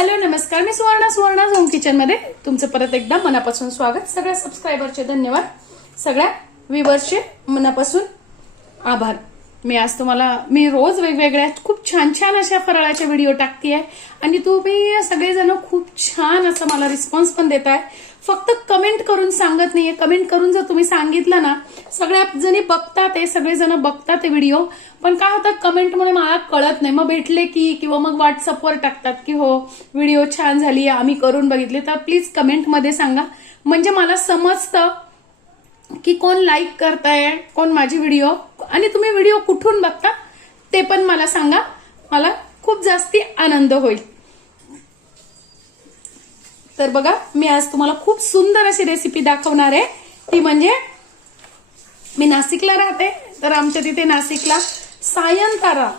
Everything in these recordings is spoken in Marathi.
हॅलो नमस्कार. मी सुवर्णा सुवर्णा होम किचनमध्ये तुमचं परत एकदा मनापासून स्वागत. सगळ्या सबस्क्रायबरचे धन्यवाद. सगळ्या व्ह्युअर्सचे मनापासून आभार. मी आज तुम्हाला मी रोज वेगवेगळ्या खूप छान छान अशा फराळाच्या व्हिडिओ टाकते आहे आणि तुम्ही सगळेजण खूप छान असं मला रिस्पॉन्स पण देत आहे फक्त कमेंट करून सांगत नाहीये. कमेंट करून जर तुम्ही सांगितलं ना सगळ्या जणी बघतात हे सगळेजण बघतात ते व्हिडिओ पण काय होतं कमेंटमुळे मला कळत नाही. मग भेटले की किंवा मग व्हॉट्सअपवर टाकतात की हो व्हिडिओ छान झाली आम्ही करून बघितले. तर प्लीज कमेंटमध्ये सांगा. म्हणजे मला समजतं की कोण लाईक करताय कोण माझी व्हिडिओ आणि तुम्ही व्हिडिओ कुठून बघता ते पण मला सांगा. मला खूप जास्ती आनंद होईल. तर बघा मी आज तुम्हाला खूप सुंदर अशी रेसिपी दाखवणार आहे. ती म्हणजे मी नाशिकला राहते तर आमच्या तिथे नाशिकला सायंतारा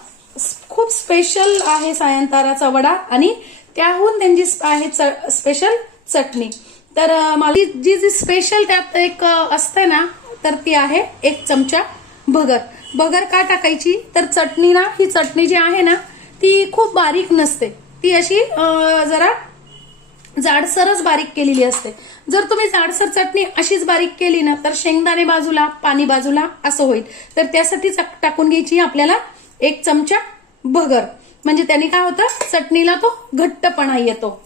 खूप स्पेशल आहे सायंताराचा वडा आणि त्याहून त्यांची आहे स्पेशल चटणी. तर मला जी- जी स्पेशल त्यात एक असते ना तर ती आहे एक चमचा भगर. भगर का टाकायची? तर चटणी ना ही चटणी जी आहे ना ती खूप बारीक नसते. ती अशी जरा जाडसरच बारीक केलेली असते. जर तुम्ही जाडसर चटणी अशीच बारीक केली ना तर शेंगदाणे बाजूला पाणी बाजूला असं होईल. तर त्यासाठी टाकून घ्यायची आपल्याला एक चमचा भगर. म्हणजे त्याने काय होतं? चटणीला तो घट्टपणा येतो.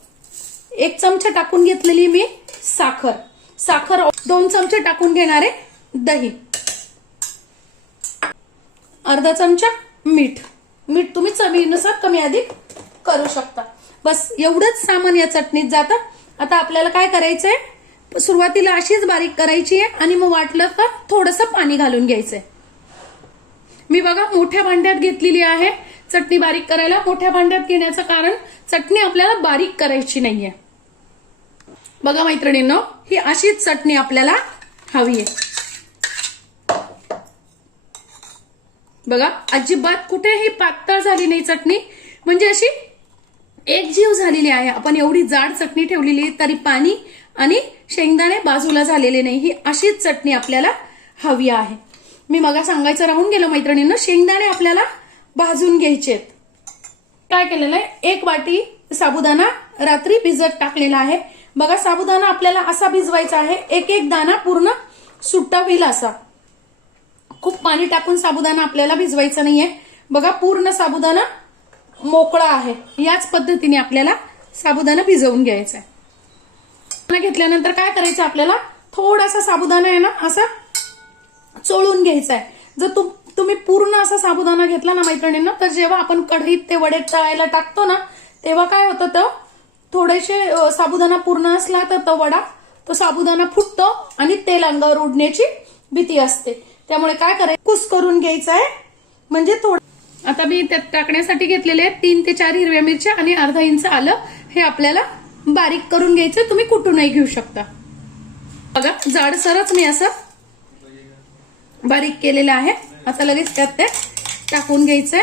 एक चमचा टाकून घेतलेली मी साखर. साखर दोन चमचे टाकून घेणारे दही. अर्धा चमचा मीठ. मीठ तुम्ही चवीनुसार कमी अधिक करू शकता. बस एवढंच सामान या चटणीत जातं. आता आपल्याला काय करायचंय? सुरुवातीला अशीच बारीक करायची आहे आणि मग वाटलं तर थोडस पाणी घालून घ्यायचंय. मी बघा मोठ्या भांड्यात घेतलेली आहे चटणी बारीक करायला. मोठ्या भांड्यात घेण्याचं कारण चटणी आपल्याला बारीक करायची नाहीये. बघा मैत्रिणींनो ही अशीच चटणी आपल्याला हवी आहे. बघा अजिबात कुठेही पातळ झाली नाही चटणी. म्हणजे अशी एक जीव झालेली आहे. आपण एवढी जाड चटणी ठेवलेली आहे, तरी पाणी आणि शेंगदाणे बाजूला झालेले नाही. ही अशीच चटणी आपल्याला हवी आहे. मी मगा सांगायचं राहून गेलं मैत्रिणींना शेंगदाणे आपल्याला भाजून घ्यायचे आहेत. काय केलेलं आहे? एक वाटी साबुदाणा रात्री भिजत टाकलेला आहे. बघा साबुदाणा आपल्याला असा भिजवायचा आहे एक एक दाना पूर्ण सुट्टा होईल असा. खूप पाणी टाकून साबुदाणा आपल्याला भिजवायचा नाहीये. बघा पूर्ण साबुदाणा मोकळा आहे. याच पद्धतीने आपल्याला साबुदाणा भिजवून घ्यायचा आहे. घेतल्यानंतर काय करायचं आपल्याला? थोडासा साबुदाणा आहे ना असा चोळून घ्यायचा आहे. जर तुम तुम्ही पूर्ण असा साबुदाणा घेतला ना मैत्रिणींना तर जेव्हा आपण कढईत ते वडे तळायला टाकतो ना तेव्हा काय होतं तर थोडेसे साबुदाणा पूर्ण असला तर तो वडा तो साबुदाणा फुटतो आणि तेल अंगावर उडण्याची भीती असते. त्यामुळे काय करायचं कुस करून घ्यायचं आहे. म्हणजे थोडं आता मी त्यात टाकण्यासाठी घेतलेले आहेत तीन ते चार हिरव्या मिरच्या आणि अर्धा इंच आलं. हे आपल्याला बारीक करून घ्यायचं. तुम्ही कुठूनही घेऊ शकता. बघा जाडसरच मी असं बारीक केलेलं आहे. आता लगेच त्यात ते टाकून घ्यायचंय.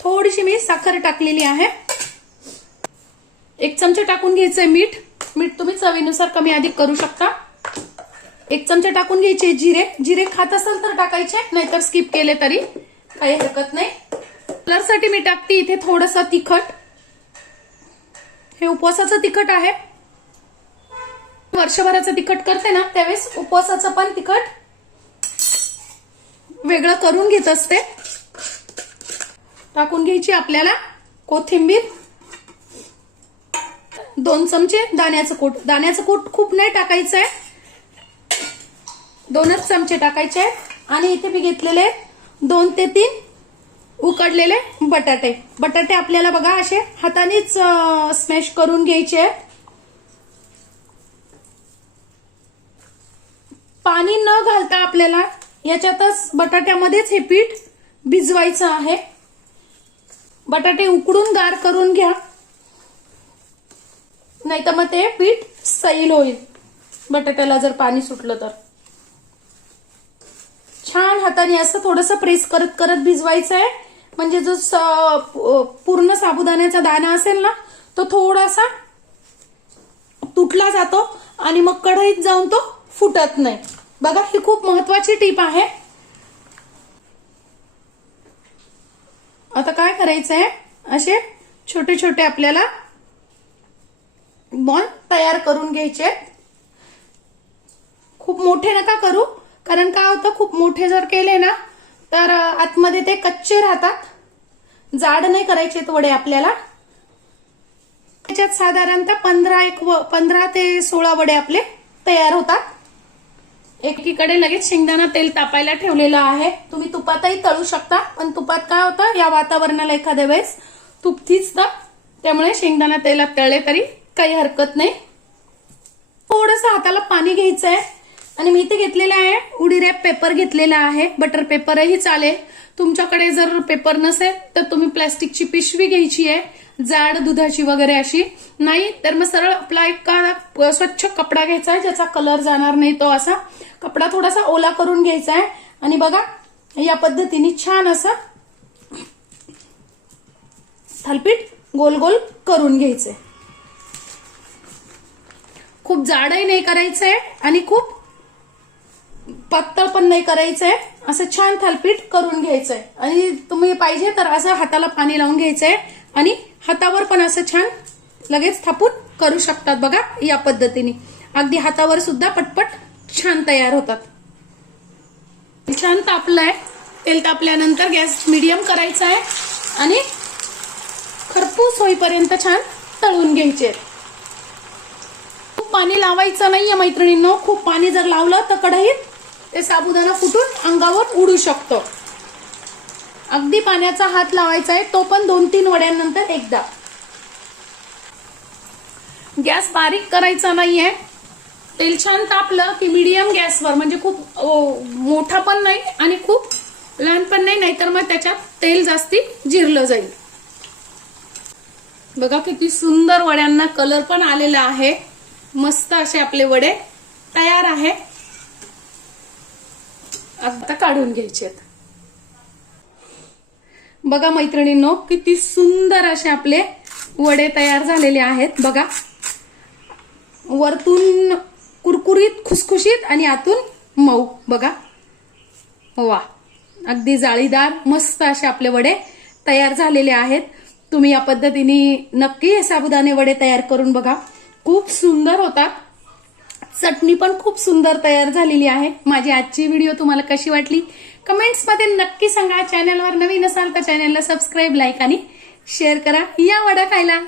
थोडीशी मी साखर टाकलेली आहे. एक चमचा टाकून घ्यायचंय मीठ. मीठ तुम्ही चवीनुसार कमी अधिक करू शकता. एक चमचा टाकून घ्यायचे जिरे. जिरे खात असेल तर टाकायचे नाहीतर स्किप केले तरी. काही हरकत नाही. कलरसाठी मी टाकते इथे थोडस तिखट. हे उपवासाचं तिखट आहे. वर्षभराचं तिखट करते ना त्यावेळेस उपवासाचं पण तिखट वेगळं करून घेत असते. टाकून घ्यायची आपल्याला कोथिंबीर. दोन चमचे दाण्याचं कूट. दाण्याचं कूट खूप नाही टाकायचं आहे दोनच चमचे टाकायचे. आहेत आणि इथे मी घेतलेले दोन ते तीन उकडलेले बटाटे. बटाटे आपल्याला बघा असे हातानेच स्मॅश करून घ्यायचे आहेत. पाणी न घालता आपल्याला याच्यातच बटाट्यामध्येच हे पीठ भिजवायचं आहे. बटाटे उकडून गार करून घ्या. नाही तर मग ते पीठ सैल होईल. बटाट्याला जर पाणी सुटलं तर. हाताने असं थोडस प्रेस करत करत भिजवायचं आहे म्हणजे जो पूर्ण साबुदाण्याचा दाणा असेल ना तो थोडासा तुटला जातो आणि मग कढईत जाऊन तो फुटत नाही. बघा ही खूप महत्वाची टीप आहे. आता काय करायचं आहे असे छोटे छोटे आपल्याला बॉल तयार करून घ्यायचे. खूप मोठे नका करू. कारण काय होतं खूप मोठे जर केले ना तर आतमध्ये ते कच्चे राहतात. जाड नाही करायचे वडे आपल्याला. त्याच्यात साधारणतः पंधरा एक व पंधरा ते सोळा वडे आपले तयार होतात. एकीकडे लगेच शेंगदाणा तेल तापायला ठेवलेलं आहे. तुम्ही तुपातही तळू शकता पण तुपात काय होतं या वातावरणाला एखाद्या वेळेस तूप तर. त्यामुळे शेंगदाणा तेलात तळले तरी काही हरकत नाही. थोडस हाताला पाणी घ्यायचं आहे आणि मी इथे घेतलेलं आहे. उडी रॅप पेपर घेतलेला आहे. बटर पेपरही चालेल. तुमच्याकडे जर पेपर नसेल तर तुम्ही प्लॅस्टिकची पिशवी घ्यायची आहे. जाड दुधाची वगैरे अशी. नाही तर मग सरळ आपला एक का- स्वच्छ कपडा घ्यायचा आहे ज्याचा कलर जाणार नाही तो असा. कपडा थोडासा ओला करून घ्यायचा आहे. आणि बघा या पद्धतीने छान असं थालपीठ गोल गोल करून घ्यायचंय. खूप जाडही नाही करायचंय आणि खूप पातळ पण नाही करायचंय. असं छान थालपीठ करून घ्यायचंय. आणि तुम्ही पाहिजे तर असं हाताला पाणी लावून घ्यायचंय. आणि हातावर पण असं छान लगेच थापून करू शकतात बघा या पद्धतीने. अगदी हातावर सुद्धा पटपट छान तयार होतात. छान तापलंय. तेल तापल्यानंतर गॅस मिडियम करायचा आहे आणि खरपूस होईपर्यंत छान तळून घ्यायचे. खूप पाणी लावायचं नाहीये मैत्रिणींनो. खूप पाणी जर लावलं तर कढईत ते साबुदाणा फुटून अंगावर उडू शकतो. अगदी पाण्याचा हात लावायचा आहे तो पण दोन तीन वड्यांनंतर एकदा. गॅस बारीक करायचा नाहीये. तेल छान तापलं की मीडियम गॅसवर म्हणजे खूप मोठा पण नाही आणि खूप लहान पण नाही नाहीतर मग त्याच्यात तेल जास्ती जिरलं जाईल. बघा किती सुंदर वड्यांना कलर पण आलेला आहे. मस्त असे आपले वडे तयार आहे. आता काढून घ्यायचे आहेत. बघा मैत्रिणींनो किती सुंदर असे आपले वडे तयार झालेले आहेत. बघा. वरतून कुरकुरीत खुसखुशीत आणि आतून मऊ. बघा. वा. अगदी जाळीदार मस्त असे आपले वडे तयार झालेले आहेत. तुम्ही या पद्धतीने नक्की साबुदाणे वडे तयार करून बघा. खूप सुंदर होतात. चटणी पण खूप सुंदर तयार झालेली आहे. माझी आजची व्हिडिओ तुम्हाला कशी वाटली? कमेंट्समध्ये नक्की सांगा. चॅनलवर नवीन असाल तर चॅनलला सबस्क्राईब लाईक आणि शेअर करा. या वडा खायला!